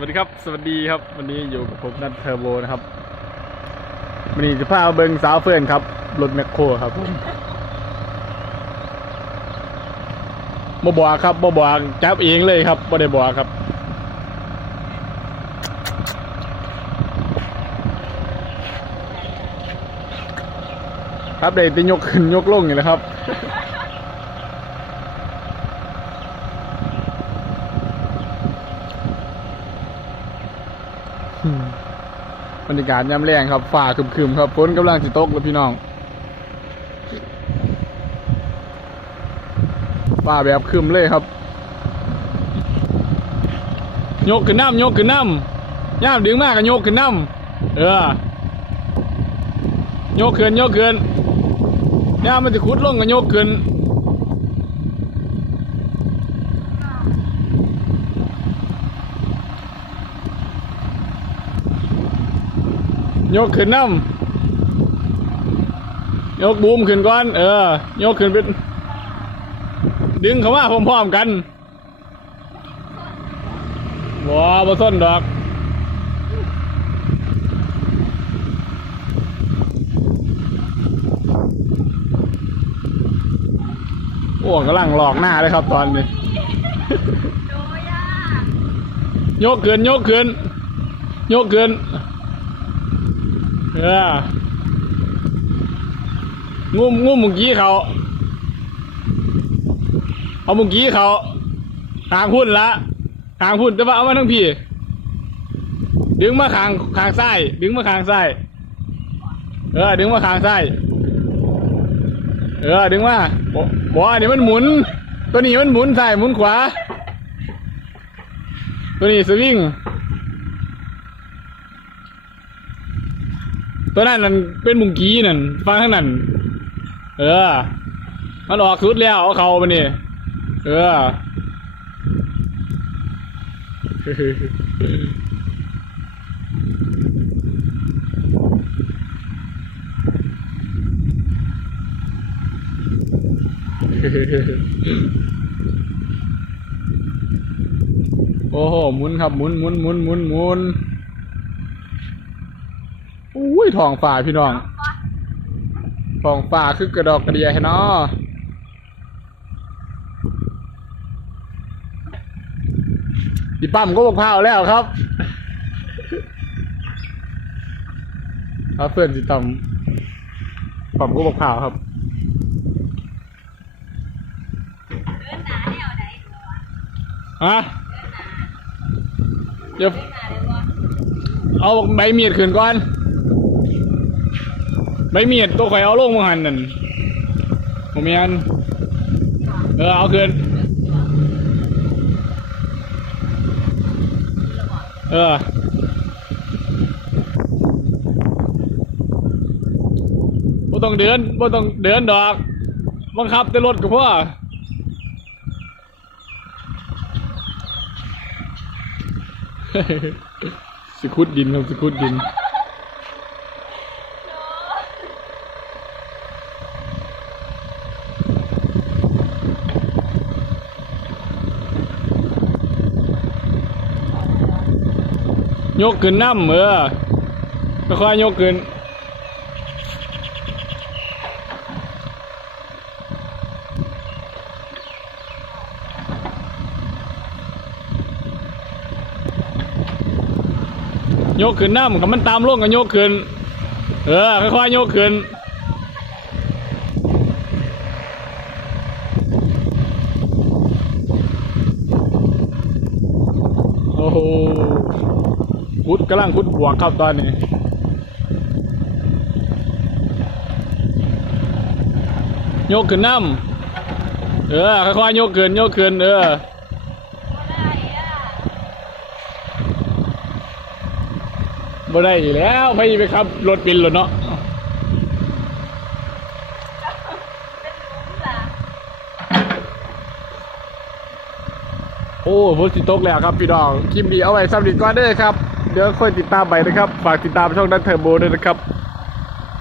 วัสดีครับ สวัสดีครับ วันนี้อยู่กับผมนัทเทอร์โบนะครับวันนี้จะพาเบิงสาวเฟื่อนครับ รถแมคโครครับผมบ่บอกครับบ่บอกจับเองเลยครับบ่ได้บอกครับ ครับเดี๋ยวจะยกขึ้นยกลงอยู่แล้วครับ บรรยากาศยามแรงครับฝ่าคึมๆครับฝนกำลังสิตกแล้วพี่น้องฝ่าแบบคึมเลยครับ โยกขึ้นน้ำโยกขึ้นน้ำย่ามดึงมากก็ยกขึ้นน้ำเออโยกขึ้นยกขึ้นย่ามมันจะขุดลงก็ยกขึ้น ยกขึ้นน้ำยกบูมขึ้นก่อน เออ ยกขึ้นเป็นดึงเขามาพร้อมๆกันว้าบ่ส้นดอกโอ้กำลังหลอกหน้าเลยครับตอนนี้ ยกขึ้นยกขึ้นยกขึ้น เอองุ้มงุ้มมื่อกี้เขาเอามื่อกี้เขาขางพุ่นละขางพุ่นแต่ว่าเอามาทั้งพี่ ดึงมาขางขางซ้ดึงมาขางซ้เออดึงมาขางซ้เออดึงมาบออันนี้มันหมุน ตัวนี้มันหมุนซ้ายหมุนขวา ตัวนี้สวิง ตัวนั้นนั่นเป็นมุงกี้นั่นฟังข้างนั้น เออ มันออกสุดแล้วเอาเขาไปนี่เออโอ้โหหมุนครับหมุนหมุนหมุนหมุนหมุน อุ้ยทองฟ้าพี่น้องทองฟ้าคือกระดอกกระเดียให้นาะพี่ปั้มก็บอกพร้าวแล้วครับครับเพื่อนสิตำปั้มก็บอกพร้าวครับฮะเดี๋ยวเอาใบมีดขึ้นก่อน ใบมีดตัวข่อยเอาลงมาหันนั่นผมมีอันเออเอาขึ้นเออบ่ต้องเดินบ่ต้องเดินดอกบังคับแต่รถกับพ่อสิคุดดินครับสิคุดดิน ยกขึ้นน้ำเออค่อยๆยกขึ้นยกขึ้นน้ำกับมันตามล่วงกันยกขึ้น เออ ค่อยๆยกขึ้น โอ้โห คุดกำลังคุดบวกครับตอนนี้โยกขึ้นน้ำเออค่อยๆโยกขึ้นโยกขึ้นเออบ่ได้อีกแล้วไปไปขับรถปินรถเนาะโอ้ฝนสิตกแล้วครับพี่น้องคลิปนี้เอาไว้สำหรับก่อนเด้อครับ เดี๋ยวค่อยติดตามไปนะครับ ฝากติดตามช่องนัทเทอร์โบด้วยนะครับ